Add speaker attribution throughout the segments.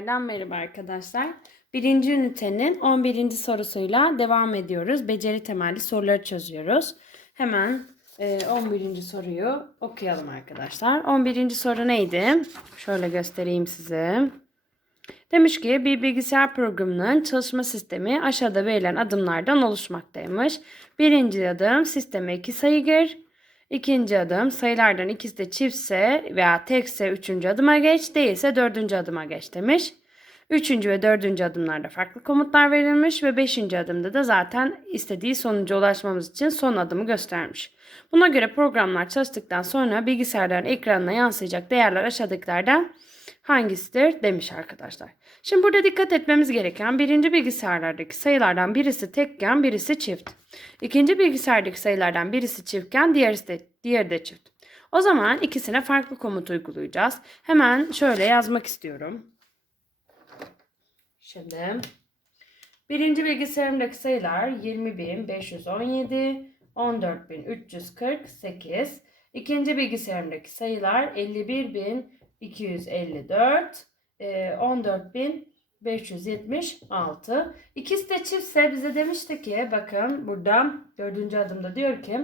Speaker 1: Tekrardan merhaba arkadaşlar. Birinci ünitenin 11. sorusuyla devam ediyoruz. Beceri temelli soruları çözüyoruz. Hemen e, 11. soruyu okuyalım arkadaşlar. 11. soru neydi? Şöyle göstereyim size. Demiş ki bir bilgisayar programının çalışma sistemi aşağıda verilen adımlardan oluşmaktaymış. Birinci adım sisteme iki sayı gir. İkinci adım sayılardan ikisi de çiftse veya tekse üçüncü adıma geç, değilse dördüncü adıma geç demiş. Üçüncü ve dördüncü adımlarda farklı komutlar verilmiş ve beşinci adımda da zaten istediği sonuca ulaşmamız için son adımı göstermiş. Buna göre programlar çalıştıktan sonra bilgisayarların ekranına yansıyacak değerler aşağıdakilerden hangisidir demiş arkadaşlar. Şimdi burada dikkat etmemiz gereken birinci bilgisayarlardaki sayılardan birisi tekken birisi çift. İkinci bilgisayardaki sayılardan birisi çiftken diğeri de, diğeri de çift. O zaman ikisine farklı komut uygulayacağız. Hemen şöyle yazmak istiyorum. Şimdi birinci bilgisayarımdaki sayılar 20.517, 14.348. İkinci bilgisayarımdaki sayılar 51.254, e, 14.576. İkisi de çiftse bize demişti ki bakın burada dördüncü adımda diyor ki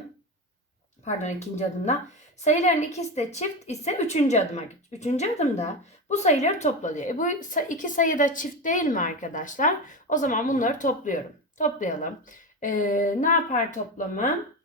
Speaker 1: pardon ikinci adımda sayıların ikisi de çift ise üçüncü adıma geç. Üçüncü adımda bu sayıları topla diyor. E bu iki sayı da çift değil mi arkadaşlar? O zaman bunları topluyorum. Toplayalım. Ee, ne yapar toplamı?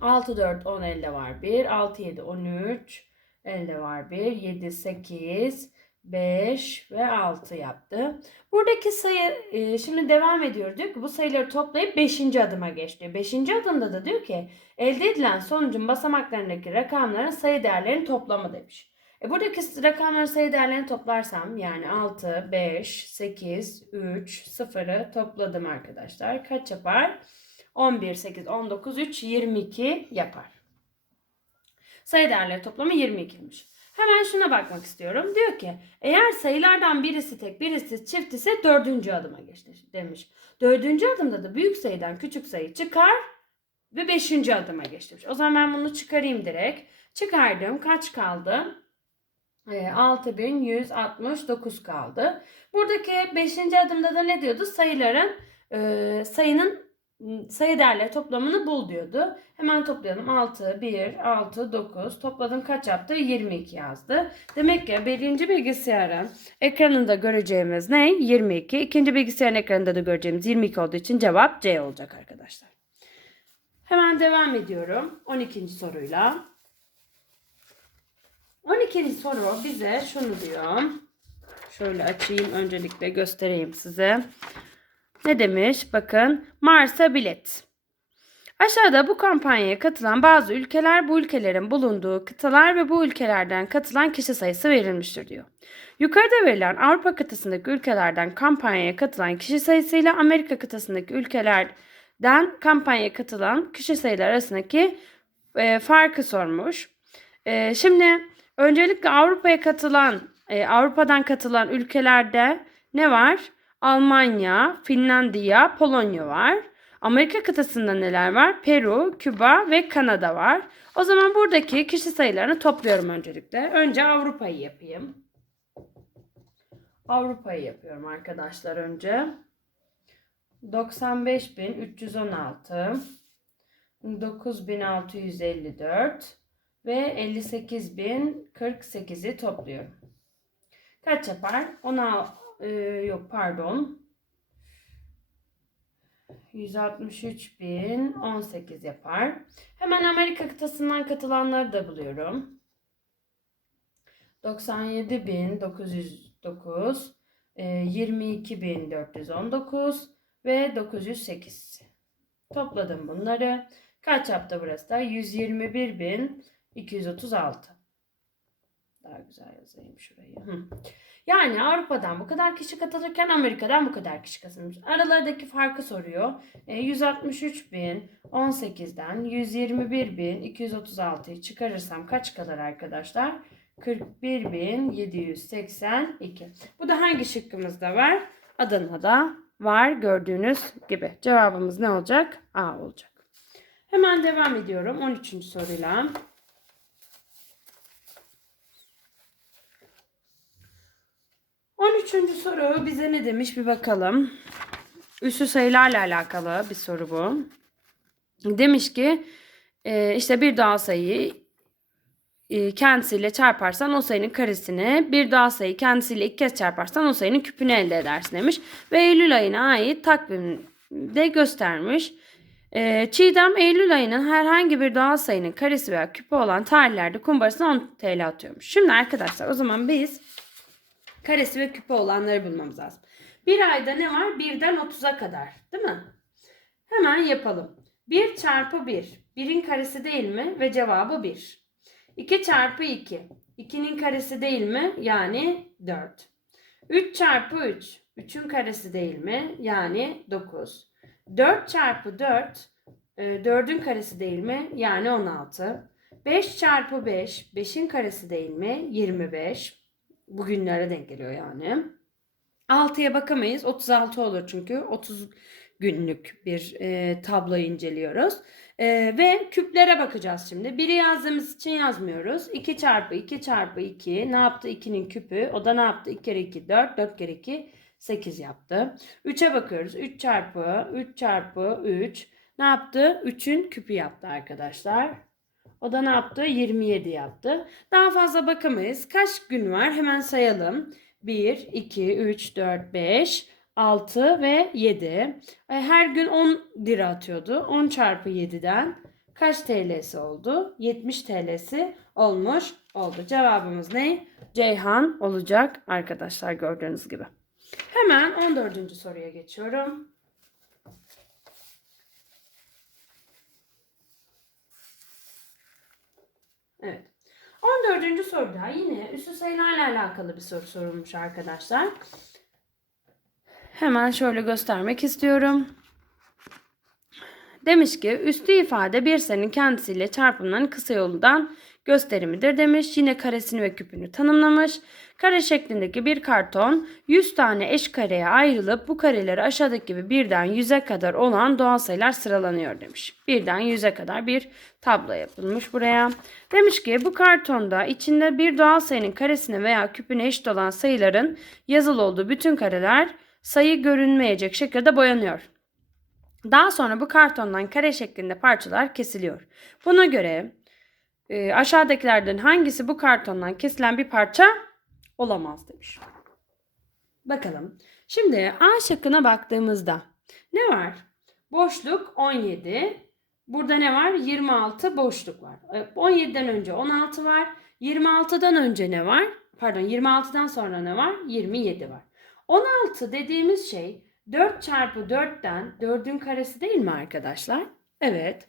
Speaker 1: 6, 4, 10 elde var 1. 6, 7, 13 elde var 1. 7, 8, 5 ve 6 yaptı. Buradaki sayı e, şimdi devam ediyor diyor ki bu sayıları toplayıp 5. adıma geç diyor. 5. adımda da diyor ki elde edilen sonucun basamaklarındaki rakamların sayı değerlerinin toplamı demiş. E buradaki rakamların sayı değerlerini toplarsam yani 6, 5, 8, 3, 0'ı topladım arkadaşlar. Kaç yapar? 11, 8, 19, 3, 22 yapar. Sayı değerleri toplamı 22'ymiş. Hemen şuna bakmak istiyorum. Diyor ki eğer sayılardan birisi tek birisi çift ise dördüncü adıma geç demiş. Dördüncü adımda da büyük sayıdan küçük sayı çıkar ve beşinci adıma geç. O zaman ben bunu çıkarayım direkt. Çıkardım. Kaç kaldı? E, 6169 kaldı. Buradaki 5. adımda da ne diyordu? Sayıların e, sayının sayı değerleri toplamını bul diyordu. Hemen toplayalım. 6, 1, 6, 9. Topladım kaç yaptı? 22 yazdı. Demek ki birinci bilgisayarın ekranında göreceğimiz ne? 22. İkinci bilgisayarın ekranında da göreceğimiz 22 olduğu için cevap C olacak arkadaşlar. Hemen devam ediyorum. 12. soruyla. 12. soru bize şunu diyor. Şöyle açayım öncelikle göstereyim size. Ne demiş? Bakın Mars'a bilet. Aşağıda bu kampanyaya katılan bazı ülkeler, bu ülkelerin bulunduğu kıtalar ve bu ülkelerden katılan kişi sayısı verilmiştir diyor. Yukarıda verilen Avrupa kıtasındaki ülkelerden kampanyaya katılan kişi sayısıyla Amerika kıtasındaki ülkelerden kampanyaya katılan kişi sayıları arasındaki e, farkı sormuş. E, şimdi öncelikle Avrupa'ya katılan, e, Avrupa'dan katılan ülkelerde ne var? Almanya, Finlandiya, Polonya var. Amerika kıtasında neler var? Peru, Küba ve Kanada var. O zaman buradaki kişi sayılarını topluyorum öncelikle. Önce Avrupa'yı yapayım. Avrupa'yı yapıyorum arkadaşlar önce. 95.316 9654 ve 58.048'i topluyorum. Kaç yapar? 16 e, yok pardon. 163.018 yapar. Hemen Amerika kıtasından katılanları da buluyorum. 97.909, e, 22.419 ve 908. Topladım bunları. Kaç yaptı burası da? 121.236. Daha güzel yazayım şurayı. Hı. Yani Avrupa'dan bu kadar kişi katılırken Amerika'dan bu kadar kişi katılmış. Aralardaki farkı soruyor. E, 163 bin 18'den 121 bin 236'yı çıkarırsam kaç kalır arkadaşlar? 41.782. Bu da hangi şıkkımızda var? Adana'da var gördüğünüz gibi. Cevabımız ne olacak? A olacak. Hemen devam ediyorum 13. soruyla. 13. soru bize ne demiş bir bakalım. Üssü sayılarla alakalı bir soru bu. Demiş ki e, işte bir doğal sayıyı e, kendisiyle çarparsan o sayının karesini, bir doğal sayıyı kendisiyle iki kez çarparsan o sayının küpünü elde edersin demiş. Ve Eylül ayına ait takvimde göstermiş. E, Çiğdem Eylül ayının herhangi bir doğal sayının karesi veya küpü olan tarihlerde kumbarasına 10 TL atıyormuş. Şimdi arkadaşlar o zaman biz karesi ve küpü olanları bulmamız lazım. Bir ayda ne var? 1'den 30'a kadar değil mi? Hemen yapalım. 1 çarpı 1. 1'in karesi değil mi? Ve cevabı 1. 2 çarpı 2. 2'nin karesi değil mi? Yani 4. 3 çarpı 3. 3'ün karesi değil mi? Yani 9. 4 çarpı 4. 4'ün karesi değil mi? Yani 16. 5 çarpı 5. 5'in karesi değil mi? 25. Bugünlere denk geliyor yani. 6'ya bakamayız. 36 olur çünkü. 30 günlük bir e, tablo inceliyoruz. E, ve küplere bakacağız şimdi. Biri yazdığımız için yazmıyoruz. 2 çarpı 2 çarpı 2 ne yaptı? 2'nin küpü. O da ne yaptı? 2 kere 2 4. 4 kere 2 8 yaptı. 3'e bakıyoruz. 3 çarpı 3 çarpı 3 ne yaptı? 3'ün küpü yaptı arkadaşlar. O da ne yaptı? 27 yaptı. Daha fazla bakamayız. Kaç gün var? Hemen sayalım. 1, 2, 3, 4, 5, 6 ve 7. Her gün 10 lira atıyordu. 10 çarpı 7'den kaç TL'si oldu? 70 TL'si olmuş oldu. Cevabımız ne? Ceyhan olacak arkadaşlar gördüğünüz gibi. Hemen 14. soruya geçiyorum. Evet. 14. soruda yine üstü sayılarla alakalı bir soru sorulmuş arkadaşlar. Hemen şöyle göstermek istiyorum. Demiş ki üstü ifade bir sayının kendisiyle çarpımların kısa yolundan gösterimidir demiş. Yine karesini ve küpünü tanımlamış. Kare şeklindeki bir karton 100 tane eş kareye ayrılıp bu kareleri aşağıdaki gibi birden 100'e kadar olan doğal sayılar sıralanıyor demiş. Birden 100'e kadar bir tablo yapılmış buraya. Demiş ki bu kartonda içinde bir doğal sayının karesine veya küpüne eşit olan sayıların yazılı olduğu bütün kareler sayı görünmeyecek şekilde boyanıyor. Daha sonra bu kartondan kare şeklinde parçalar kesiliyor. Buna göre e, aşağıdakilerden hangisi bu kartondan kesilen bir parça olamaz demiş. Bakalım. Şimdi A şıkkına baktığımızda ne var? Boşluk 17. Burada ne var? 26 boşluk var. 17'den önce 16 var. 26'dan önce ne var? Pardon 26'dan sonra ne var? 27 var. 16 dediğimiz şey 4 çarpı 4'ten 4'ün karesi değil mi arkadaşlar? Evet.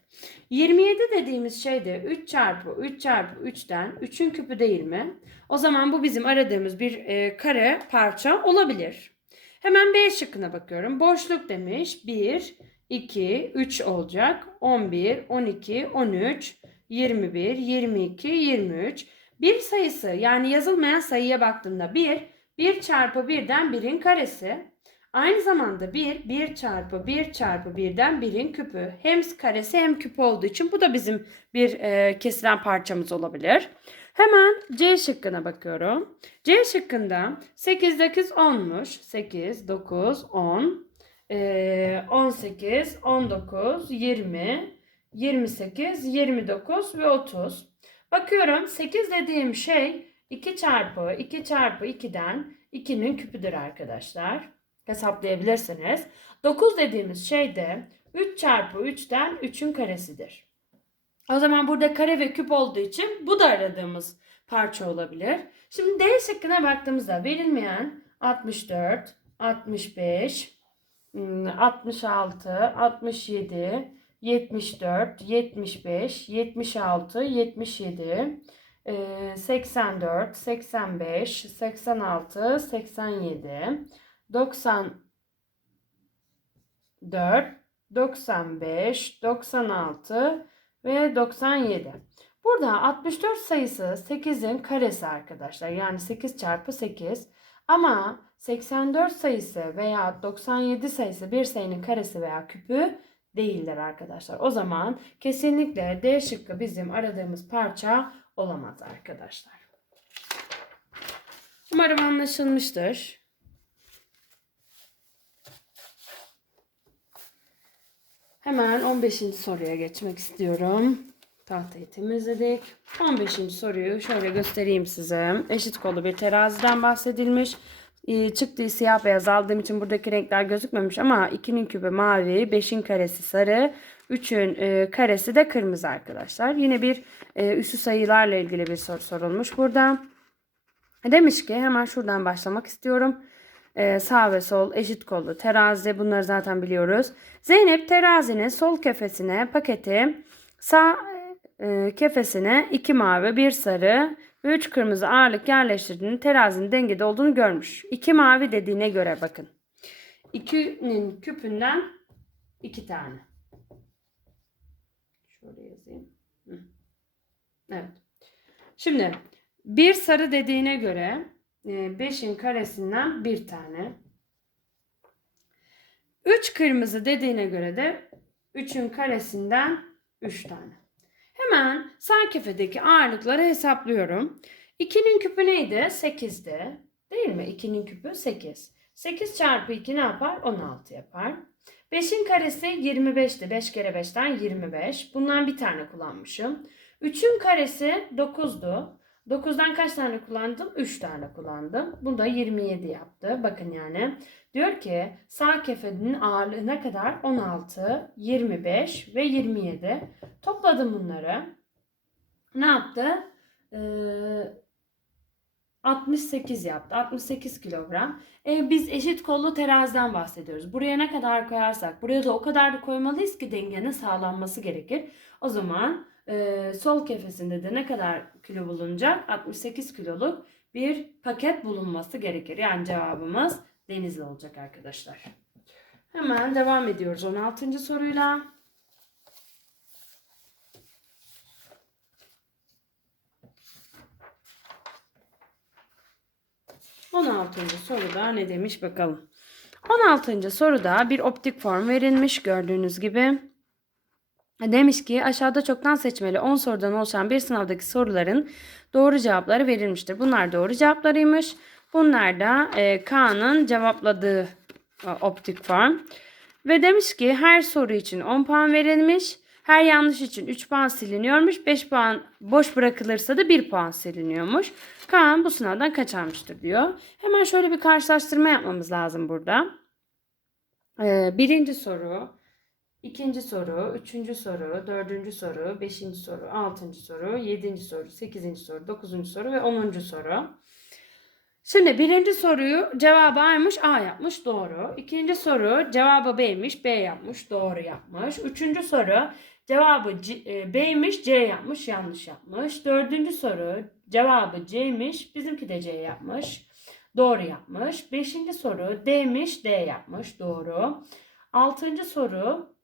Speaker 1: 27 dediğimiz şey de 3 çarpı 3 çarpı 3'ten 3'ün küpü değil mi? O zaman bu bizim aradığımız bir e, kare parça olabilir. Hemen B şıkkına bakıyorum. Boşluk demiş. 1, 2, 3 olacak. 11, 12, 13, 21, 22, 23. Bir sayısı yani yazılmayan sayıya baktığımda 1, 1 çarpı 1'den 1'in karesi. Aynı zamanda 1, 1 çarpı 1 çarpı 1'den 1'in küpü. Hem karesi hem küpü olduğu için bu da bizim bir e, kesilen parçamız olabilir. Hemen C şıkkına bakıyorum. C şıkkında 8, 9, 10'muş. 8, 9, 10, e, 18, 19, 20, 28, 29 ve 30. Bakıyorum 8 dediğim şey 2 çarpı 2 çarpı 2'den 2'nin küpüdür arkadaşlar. Hesaplayabilirsiniz. 9 dediğimiz şey de 3 çarpı 3'ten 3'ün karesidir. O zaman burada kare ve küp olduğu için bu da aradığımız parça olabilir. Şimdi D şıkkına baktığımızda verilmeyen 64, 65, 66, 67, 74, 75, 76, 77, 84, 85, 86, 87, 94, 95, 96 ve 97. Burada 64 sayısı 8'in karesi arkadaşlar. Yani 8 çarpı 8. Ama 84 sayısı veya 97 sayısı bir sayının karesi veya küpü değildir arkadaşlar. O zaman kesinlikle D şıkkı bizim aradığımız parça olamaz arkadaşlar. Umarım anlaşılmıştır. Hemen 15. soruya geçmek istiyorum. Tahtayı temizledik. 15. soruyu şöyle göstereyim size. Eşit kollu bir teraziden bahsedilmiş. Ee, Çıktığı siyah beyaz aldığım için buradaki renkler gözükmemiş ama 2'nin küpü mavi, 5'in karesi sarı, 3'ün e, karesi de kırmızı arkadaşlar. Yine bir e, üssü sayılarla ilgili bir soru sorulmuş burada. Demiş ki hemen şuradan başlamak istiyorum. Ee, sağ ve sol eşit kollu terazi bunları zaten biliyoruz. Zeynep terazinin sol kefesine paketi sağ e, kefesine iki mavi bir sarı ve üç kırmızı ağırlık yerleştirdiğini terazinin dengede olduğunu görmüş. İki mavi dediğine göre bakın. 2'nin küpünden iki tane. Şöyle yazayım. Evet. Şimdi bir sarı dediğine göre 5'in karesinden bir tane. 3 kırmızı dediğine göre de 3'ün karesinden 3 tane. Hemen sağ kefedeki ağırlıkları hesaplıyorum. 2'nin küpü neydi? 8'di. Değil mi? 2'nin küpü 8. 8 çarpı 2 ne yapar? 16 yapar. 5'in karesi 25'ti. 5 kere 5'ten 25. Bundan bir tane kullanmışım. 3'ün karesi 9'du. 9'dan kaç tane kullandım? 3 tane kullandım. Bu da 27 yaptı. Bakın yani. Diyor ki sağ kefenin ağırlığı ne kadar? 16, 25 ve 27. Topladım bunları. Ne yaptı? Ee, 68 yaptı. 68 kilogram. E, biz eşit kollu teraziden bahsediyoruz. Buraya ne kadar koyarsak buraya da o kadar da koymalıyız ki dengenin sağlanması gerekir. O zaman e, sol kefesinde de ne kadar kilo bulunacak? 68 kiloluk bir paket bulunması gerekir. Yani cevabımız denizli olacak arkadaşlar. Hemen devam ediyoruz 16. soruyla. On altıncı soruda ne demiş bakalım. 16. soruda bir optik form verilmiş gördüğünüz gibi. Demiş ki aşağıda çoktan seçmeli 10 sorudan oluşan bir sınavdaki soruların doğru cevapları verilmiştir. Bunlar doğru cevaplarıymış. Bunlar da e, Kaan'ın cevapladığı e, optik form. Ve demiş ki her soru için 10 puan verilmiş. Her yanlış için 3 puan siliniyormuş. 5 puan boş bırakılırsa da 1 puan siliniyormuş. Kaan bu sınavdan kaç almıştır diyor. Hemen şöyle bir karşılaştırma yapmamız lazım burada. Ee, birinci soru, ikinci soru, üçüncü soru, dördüncü soru, beşinci soru, altıncı soru, yedinci soru, sekizinci soru, dokuzuncu soru ve onuncu soru. Şimdi birinci soruyu cevabı A'ymış A yapmış doğru. İkinci soru cevabı B'ymiş B yapmış doğru yapmış. Üçüncü soru cevabı C, e, B'ymiş C yapmış yanlış yapmış. Dördüncü soru cevabı C'ymiş bizimki de C yapmış. Doğru yapmış. Beşinci soru D'miş D yapmış doğru. Altıncı soru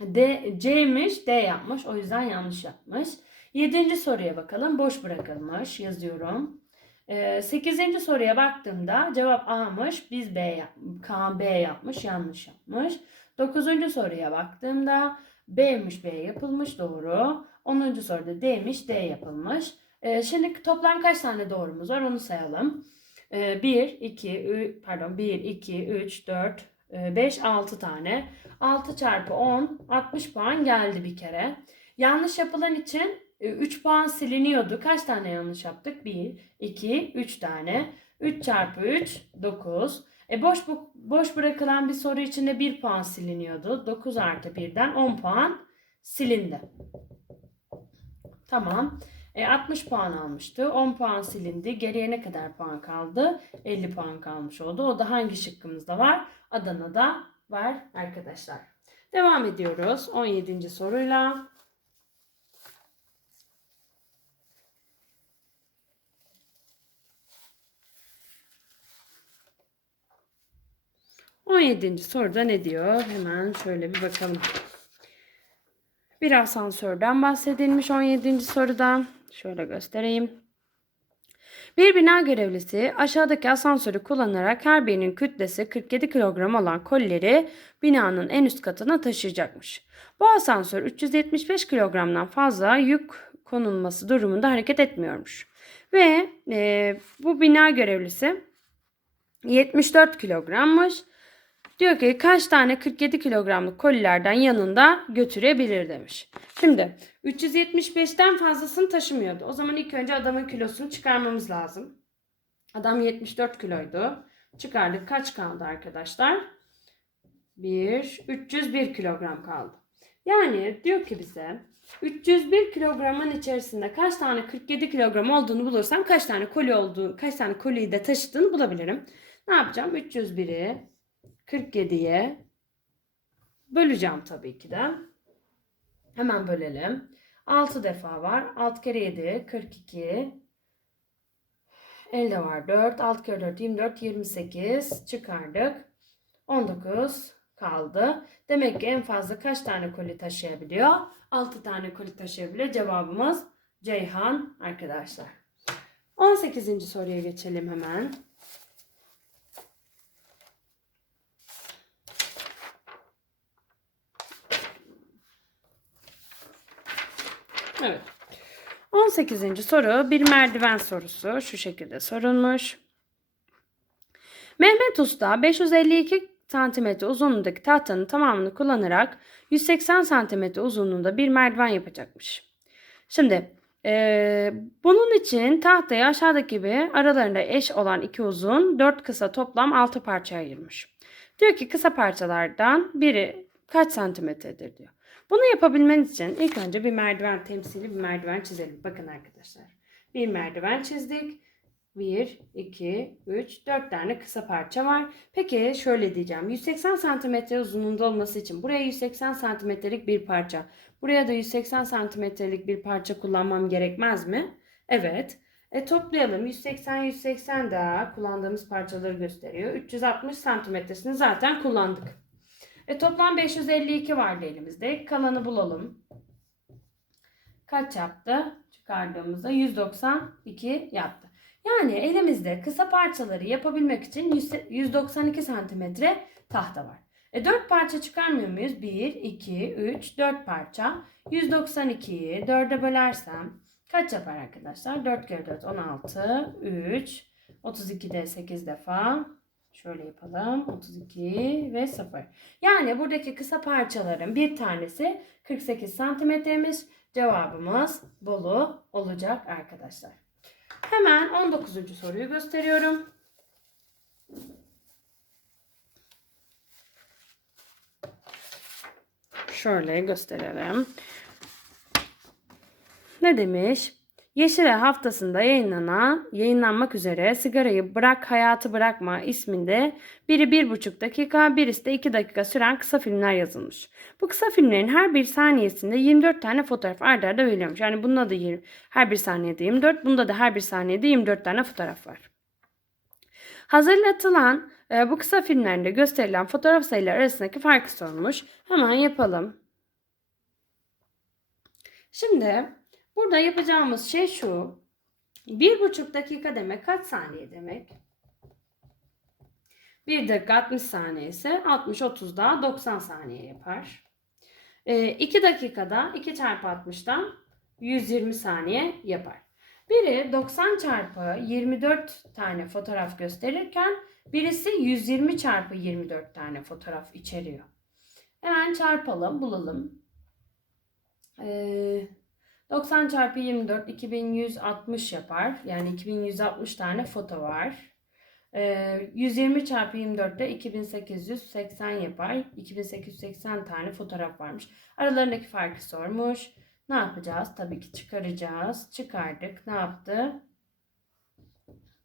Speaker 1: D, C'ymiş D yapmış o yüzden yanlış yapmış. Yedinci soruya bakalım boş bırakılmış yazıyorum. Ee, 8. soruya baktığımda cevap A'mış. Biz B yap Kaan B yapmış. Yanlış yapmış. 9. soruya baktığımda B'miş B yapılmış. Doğru. 10. soruda D'miş D yapılmış. Ee, şimdi toplam kaç tane doğrumuz var onu sayalım. Ee, 1, 2, 3, pardon 1, 2, 3, 4, 5, 6 tane. 6 çarpı 10, 60 puan geldi bir kere. Yanlış yapılan için 3 puan siliniyordu. Kaç tane yanlış yaptık? 1, 2, 3 tane. 3 çarpı 3, 9. E boş, boş bırakılan bir soru içinde 1 puan siliniyordu. 9 artı 1'den 10 puan silindi. Tamam. E 60 puan almıştı. 10 puan silindi. Geriye ne kadar puan kaldı? 50 puan kalmış oldu. O da hangi şıkkımızda var? Adana'da var arkadaşlar. Devam ediyoruz 17. soruyla. 17. soruda ne diyor? Hemen şöyle bir bakalım. Bir asansörden bahsedilmiş 17. soruda. Şöyle göstereyim. Bir bina görevlisi aşağıdaki asansörü kullanarak her birinin kütlesi 47 kilogram olan kolileri binanın en üst katına taşıyacakmış. Bu asansör 375 kilogramdan fazla yük konulması durumunda hareket etmiyormuş. Ve e, bu bina görevlisi 74 kilogrammış. Diyor ki kaç tane 47 kilogramlık kolilerden yanında götürebilir demiş. Şimdi 375'ten fazlasını taşımıyordu. O zaman ilk önce adamın kilosunu çıkarmamız lazım. Adam 74 kiloydu. Çıkardık. Kaç kaldı arkadaşlar? 1, 301 kilogram kaldı. Yani diyor ki bize 301 kilogramın içerisinde kaç tane 47 kilogram olduğunu bulursam kaç tane koli olduğu, kaç tane koliyi de taşıdığını bulabilirim. Ne yapacağım? 301'i 47'ye böleceğim tabii ki de. Hemen bölelim. 6 defa var. 6 kere 7 42. Elde var 4. 6 kere 4 24 28 çıkardık. 19 kaldı. Demek ki en fazla kaç tane koli taşıyabiliyor? 6 tane koli taşıyabiliyor. Cevabımız Ceyhan arkadaşlar. 18. soruya geçelim hemen. Evet. 18. soru bir merdiven sorusu. Şu şekilde sorulmuş. Mehmet Usta 552 cm uzunluğundaki tahtanın tamamını kullanarak 180 cm uzunluğunda bir merdiven yapacakmış. Şimdi eee, bunun için tahtayı aşağıdaki gibi aralarında eş olan iki uzun, dört kısa toplam 6 parçaya ayırmış. Diyor ki kısa parçalardan biri kaç santimetredir diyor. Bunu yapabilmeniz için ilk önce bir merdiven temsili bir merdiven çizelim. Bakın arkadaşlar. Bir merdiven çizdik. 1, 2, 3, 4 tane kısa parça var. Peki şöyle diyeceğim. 180 santimetre uzunluğunda olması için buraya 180 santimetrelik bir parça. Buraya da 180 santimetrelik bir parça kullanmam gerekmez mi? Evet. E toplayalım. 180, 180 daha kullandığımız parçaları gösteriyor. 360 santimetresini zaten kullandık. E toplam 552 vardı elimizde. Kalanı bulalım. Kaç yaptı? Çıkardığımızda 192 yaptı. Yani elimizde kısa parçaları yapabilmek için 100 192 santimetre tahta var. E 4 parça çıkarmıyor muyuz? 1, 2, 3, 4 parça. 192'yi 4'e bölersem kaç yapar arkadaşlar? 4 kere 4 16, 3, 32 de 8 defa. Şöyle yapalım. 32 ve 0. Yani buradaki kısa parçaların bir tanesi 48 santimetreymiş. Cevabımız Bolu olacak arkadaşlar. Hemen 19. soruyu gösteriyorum. Şöyle gösterelim. Ne demiş? Yeşile haftasında yayınlanan, yayınlanmak üzere Sigarayı Bırak Hayatı Bırakma isminde biri bir buçuk dakika, birisi de iki dakika süren kısa filmler yazılmış. Bu kısa filmlerin her bir saniyesinde 24 tane fotoğraf arda arda veriliyormuş. Yani bunda da 20, her bir saniyede 24, bunda da her bir saniyede 24 tane fotoğraf var. Hazırlatılan e, bu kısa filmlerinde gösterilen fotoğraf sayıları arasındaki farkı sormuş. Hemen yapalım. Şimdi Burada yapacağımız şey şu. Bir buçuk dakika demek kaç saniye demek? 1 dakika 60 saniye ise 60 30 daha 90 saniye yapar. 2 dakikada 2 çarpı 60'dan 120 saniye yapar. Biri 90 çarpı 24 tane fotoğraf gösterirken birisi 120 çarpı 24 tane fotoğraf içeriyor. Hemen çarpalım bulalım. Eee 90 çarpı 24 2160 yapar. Yani 2160 tane foto var. Ee, 120 çarpı 24 de 2880 yapar. 2880 tane fotoğraf varmış. Aralarındaki farkı sormuş. Ne yapacağız? Tabii ki çıkaracağız. Çıkardık. Ne yaptı?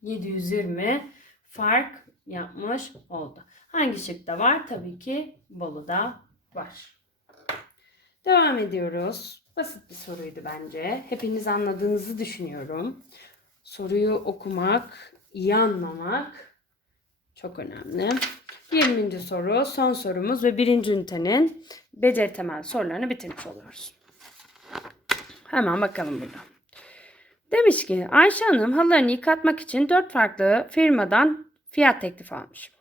Speaker 1: 720 fark yapmış oldu. Hangi şıkta var? Tabii ki Bolu'da var. Devam ediyoruz. Basit bir soruydu bence. Hepiniz anladığınızı düşünüyorum. Soruyu okumak, iyi anlamak çok önemli. 20. soru, son sorumuz ve birinci ünitenin beceri temel sorularını bitirmiş oluyoruz. Hemen bakalım burada. Demiş ki Ayşe Hanım halılarını yıkatmak için 4 farklı firmadan fiyat teklifi almış.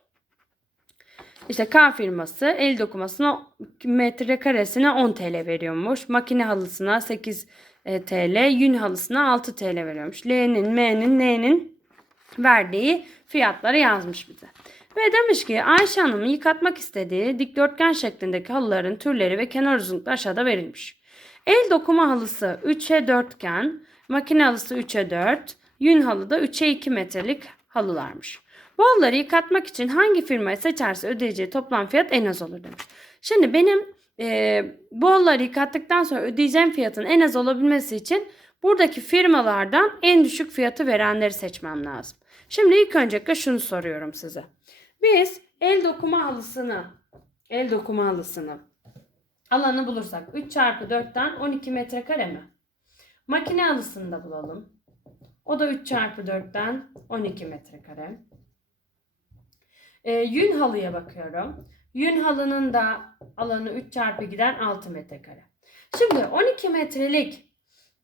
Speaker 1: İşte K firması el dokumasına metrekaresine 10 TL veriyormuş. Makine halısına 8 e, TL, yün halısına 6 TL veriyormuş. L'nin, M'nin, N'nin verdiği fiyatları yazmış bize. Ve demiş ki Ayşe Hanım'ın yıkatmak istediği dikdörtgen şeklindeki halıların türleri ve kenar uzunlukları aşağıda verilmiş. El dokuma halısı 3'e 4'gen, makine halısı 3'e 4, yün halı da 3'e 2 metrelik halılarmış. Bu halıları yıkatmak için hangi firmayı seçerse ödeyeceği toplam fiyat en az olur demiş. Şimdi benim e, bu halıları yıkattıktan sonra ödeyeceğim fiyatın en az olabilmesi için buradaki firmalardan en düşük fiyatı verenleri seçmem lazım. Şimdi ilk öncelikle şunu soruyorum size. Biz el dokuma halısını el dokuma halısını alanı bulursak 3 çarpı 4'ten 12 metrekare mi? Makine halısını da bulalım. O da 3 çarpı 4'ten 12 metrekare. E, yün halıya bakıyorum. Yün halının da alanı 3 çarpı giden 6 metrekare. Şimdi 12 metrelik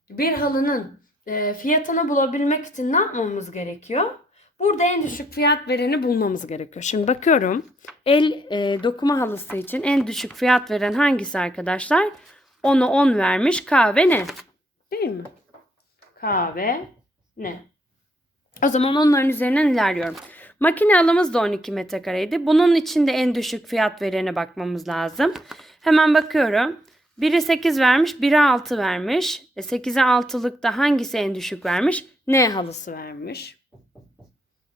Speaker 1: bir halının e, fiyatını bulabilmek için ne yapmamız gerekiyor? Burada en düşük fiyat vereni bulmamız gerekiyor. Şimdi bakıyorum. El e, dokuma halısı için en düşük fiyat veren hangisi arkadaşlar? 10'a 10 vermiş. K ve ne? Değil mi? K ve ne? O zaman onların üzerinden ilerliyorum. Makine halımız da 12 metrekareydi. Bunun için de en düşük fiyat verene bakmamız lazım. Hemen bakıyorum. Biri 8 vermiş, biri 6 vermiş. E 8'e 6'lıkta hangisi en düşük vermiş? N halısı vermiş.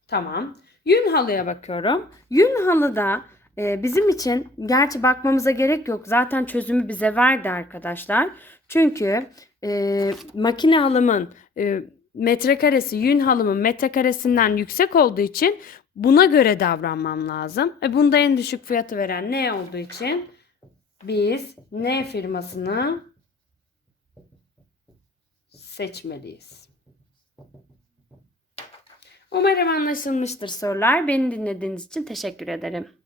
Speaker 1: Tamam. Yün halıya bakıyorum. Yün halıda e, bizim için gerçi bakmamıza gerek yok. Zaten çözümü bize verdi arkadaşlar. Çünkü e, makine halımın e, metrekaresi yün halımın metrekaresinden yüksek olduğu için buna göre davranmam lazım. E, bunda en düşük fiyatı veren ne olduğu için biz N firmasını seçmeliyiz. Umarım anlaşılmıştır sorular. Beni dinlediğiniz için teşekkür ederim.